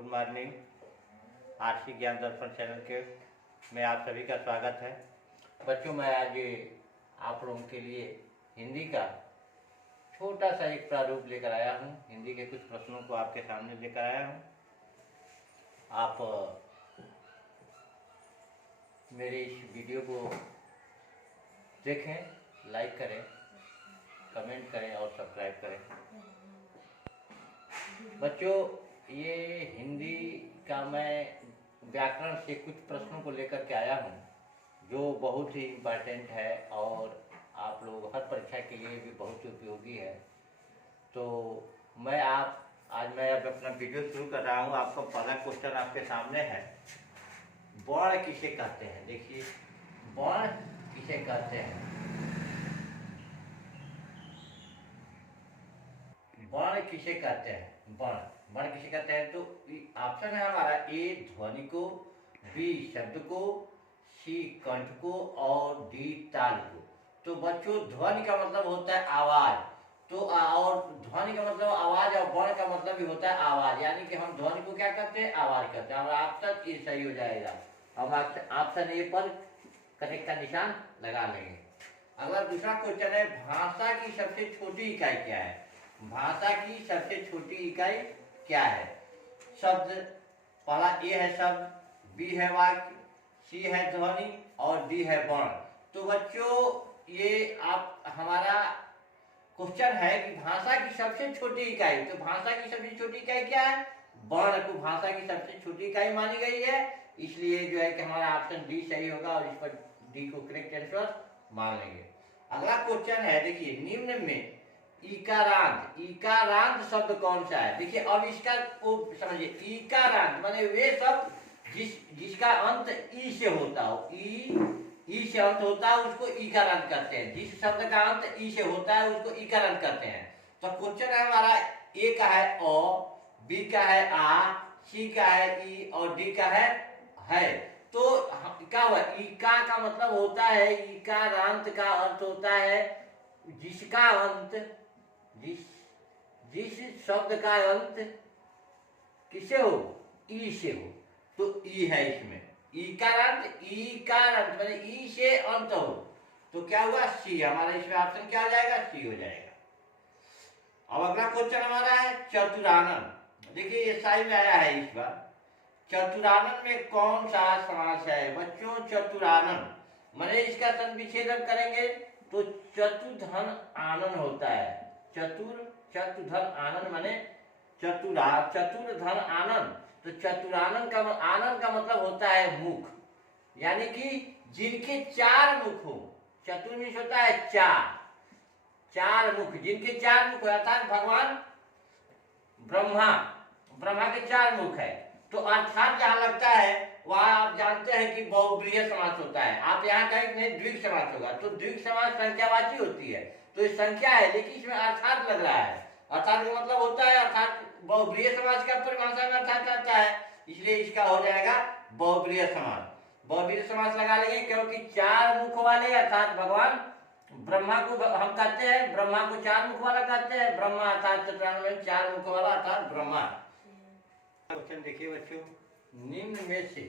Good morning. RC ज्ञान दर्पण channel के में आप सभी का स्वागत है। बच्चों, मैं आज आप लोगों के लिए हिंदी का छोटा सा एक प्रारूप लेकर आया हूँ। हिंदी के कुछ प्रश्नों को आपके सामने लेकर आया हूँ। आप मेरे इस वीडियो को देखें, लाइक करें, कमेंट करें और सब्सक्राइब करें। बच्चों, ये हिंदी का मैं व्याकरण से कुछ प्रश्नों को लेकर के आया हूँ जो बहुत ही इम्पोर्टेंट है और आप लोग हर परीक्षा के लिए भी बहुत उपयोगी है। तो आज मैं अब अपना वीडियो शुरू कर रहा हूँ। आपका पहला क्वेश्चन आपके सामने है, वर्ण किसे कहते हैं। देखिए, वर्ण किसे कहते हैं। वर्ण किसे कहते हैं। वर्ण किसे कहते हैं। तो ऑप्शन है हमारा ए ध्वनि को, बी शब्द को, सी कंठ को और डी ताल को। तो बच्चों, ध्वनि का मतलब होता है आवाज, तो और ध्वनि का मतलब आवाज और वर्ण का मतलब भी होता है आवाज, यानी कि हम ध्वनि को क्या करते हैं, आवाज करते हैं। और ऑप्शन ए सही हो जाएगा। हम ऑप्शन ए पर करेक्ट का निशान लगा लेंगे। अगला दूसरा क्वेश्चन है, भाषा की सबसे छोटी इकाई क्या है। भाषा की सबसे छोटी इकाई क्या है। शब्द, पहला ए है शब्द, बी है वाक्य, सी है ध्वनि और डी है वर्ण। तो बच्चों, ये आप हमारा क्वेश्चन है कि भाषा की सबसे छोटी इकाई, तो भाषा की सबसे छोटी इकाई क्या है, वर्ण को भाषा की सबसे छोटी इकाई मानी गई है। इसलिए जो है कि हमारा ऑप्शन डी सही होगा और इस पर डी को करेक्ट आंसर मान लेंगे। अगला क्वेश्चन है, देखिए, निम्न में इकारांत शब्द कौन सा है। देखिए, अब इसका को समझिए। इकारांत माने वे शब्द जिसका अंत ई से होता हो, ई से अंत होता है उसको इकारांत कहते हैं। जिस शब्द का अंत ई से होता है उसको इकारांत कहते हैं। तो क्वेश्चन है हमारा, ए का है अ, बी का है आ, सी का है ई और डी का है। तो क्या हुआ, इका का मतलब होता है, इकारांत का अर्थ होता है जिसका अंत, जिस शब्द का अंत किसे हो, ई से हो। तो ई है इसमें इकारांत माने ई से अंत हो। तो क्या हुआ, सी। हमारा इसमें ऑप्शन क्या हो जाएगा, सी हो जाएगा। अब अगला क्वेश्चन हमारा है चतुरानन। देखिए, ये साई में आया है इस बार। चतुरानन में कौन सा समास है। बच्चों, चतुरानन माने इसका संविच्छेदन करेंगे तो चतुधन आनन होता है। चतुधन आनन माने चतुर्धन आनन। तो चतुरानन का आनन का मतलब होता है मुख, यानी कि जिनके चार मुख हो। चतुर मीन्स होता है चार मुख, जिनके चार मुख अर्थात भगवान ब्रह्मा के चार मुख है। तो अर्थात जहां लगता है वहां आप जानते हैं कि बहुब्रीहि समास होता है। आप यहाँ कहें नहीं, द्विग समास होगा। तो द्विग समास संख्यावाची होती है, तो ये संख्या है, लेकिन इसमें अर्थात लग रहा है। अर्थात का मतलब होता है, अर्थात बहुब्रीहि समास का परिभाषा में अर्थात आता है, इसलिए इसका हो जाएगा बहुब्रीहि समास। बहुब्रीहि समास लगा लेंगे क्योंकि चार मुख वाले अर्थात भगवान ब्रह्मा को हम कहते हैं, ब्रह्मा को चार मुख वाला कहते हैं। ब्रह्मा अर्थात चतुरानन में चार मुख वाला अर्थात ब्रह्मा। क्वेश्चन देखिए बच्चों, निम्न में से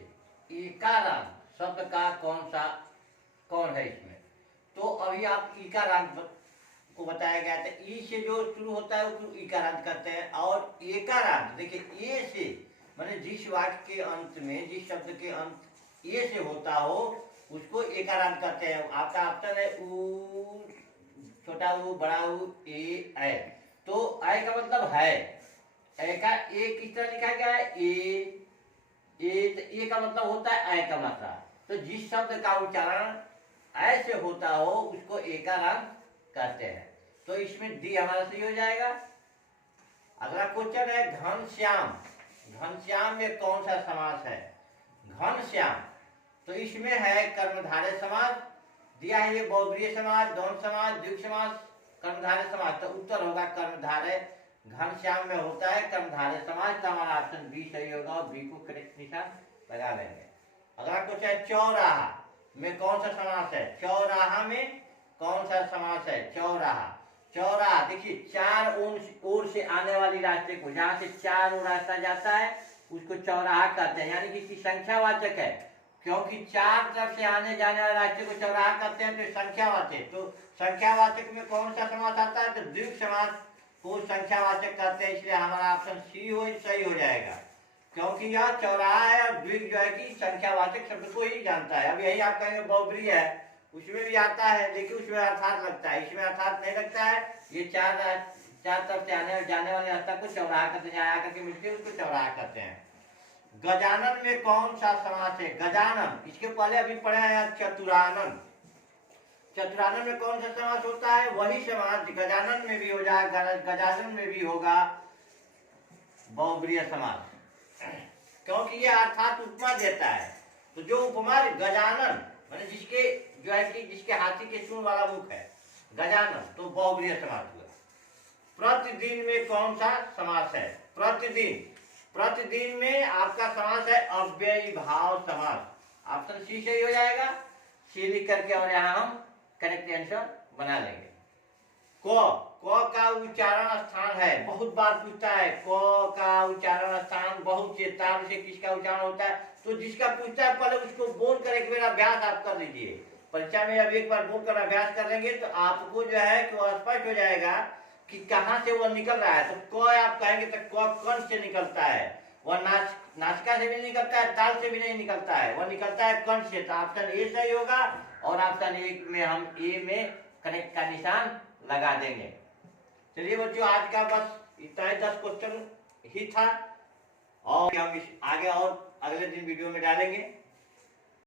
इकारांत शब्द का कौन है इसमें। तो अभी आप इकारांत को बताया गया था, ई से जो शुरू होता है उसको इकारांत करते हैं। और एकारांत, देखिए, ए से माने जिस वाक्य के अंत में, जिस शब्द के अंत ए से होता हो उसको एकारांत कहते हैं। आपका ऑप्शन है ऊ, छोटा ऊ, बड़ा ऊ, ए। तो ए का मतलब है, ए का ए किस तरह लिखा गया है, तो ए का मतलब होता है ए का मात्रा। तो जिस शब्द का उच्चारण ऐ से होता हो उसको एकारांत कहते हैं। तो इसमें डी हमारा सही हो जाएगा। अगला क्वेश्चन है घनश्याम। घनश्याम में कौन सा समास है। घनश्याम, तो इसमें है कर्मधारय समास दिया है। ये बहुब्रीहि समास, द्वंद्व समास, द्विग समास, कर्मधारय समास। तो उत्तर होगा कर्मधारय। घनश्याम में होता है कर्मधारय समास। तो हमारा ऑप्शन बी सही होगा और बी को करेक्ट निशान लगा लेंगे। अगला क्वेश्चन है चौराहा में कौन सा समास है। चौराहा में कौन सा समास है। चौराहा, देखिए, चार ओर से आने वाली रास्ते को, जहां से चार ओर रास्ता जाता है उसको चौराहा कहते हैं, यानी कि इसकी संख्यावाचक है, क्योंकि चार तरफ से आने जाने वाले रास्ते को चौराहा कहते हैं, तो संख्यावाचक। तो संख्यावाचक में कौन सा समास आता है? तो द्विग समास को संख्यावाचक कहते हैं, इसलिए हमारा ऑप्शन सी सही हो जाएगा, क्योंकि यह चौराहा है और द्विग जो है कि संख्यावाचक शब्द को ही जानता है। अब यही आप कहेंगे बहुब्रीहि है, उसमें भी आता है, लेकिन उसमें अर्थात लगता है, इसमें अर्थात नहीं लगता है। ये चार तरफ से आने और जाने वाले रास्ता को चौराहा कहते हैं, आकर के मिलते हैं उसको चौराहा कहते हैं। गजानन में कौन सा समास है? गजानन, इसके पहले अभी पढ़े हैं चतुरानन। चतुरानन में कौन सा समास होता है? वही समास गजानन में भी हो जाएगा, गजानन में भी होगा बहुब्रीहि समास, क्योंकि ये अर्थात उपमा देता है। तो जो उपमा गजानन माने जिसके जो है कि जिसके हाथी के सूंड वाला मुख है, गजानन, तो बहुब्रीहि समास हुआ। प्रतिदिन में कौन सा समास है? प्रतिदिन, प्रतिदिन में आपका समास है अव्ययी भाव समास। ऑप्शन सी सही हो जाएगा, सी लिख करके और यहाँ हम करेक्ट आंसर बना लेंगे। क का उच्चारण स्थान है, बहुत बार पूछता है क का उच्चारण स्थान बहुत से ताल से किसका उच्चारण होता है, तो जिसका पूछता है पहले उसको बोल कर एक बार अभ्यास आप कर लीजिए। परीक्षा में अब एक बार बोल कर अभ्यास कर लेंगे तो आपको जो है कि वह स्पष्ट हो जाएगा कि कहाँ से वह निकल रहा है। तो क आप कहेंगे तो क कंठ से निकलता है, वह नासिका से भी नहीं निकलता है, ताल से भी नहीं निकलता है, वह निकलता है कंठ से। तो ऑप्शन ए सही होगा और ऑप्शन ए में हम ए में कनेक्ट का निशान लगा देंगे। चलिए बच्चों, आज का बस इतना ही 10 क्वेश्चन ही था, और हम आगे और अगले दिन वीडियो में डालेंगे।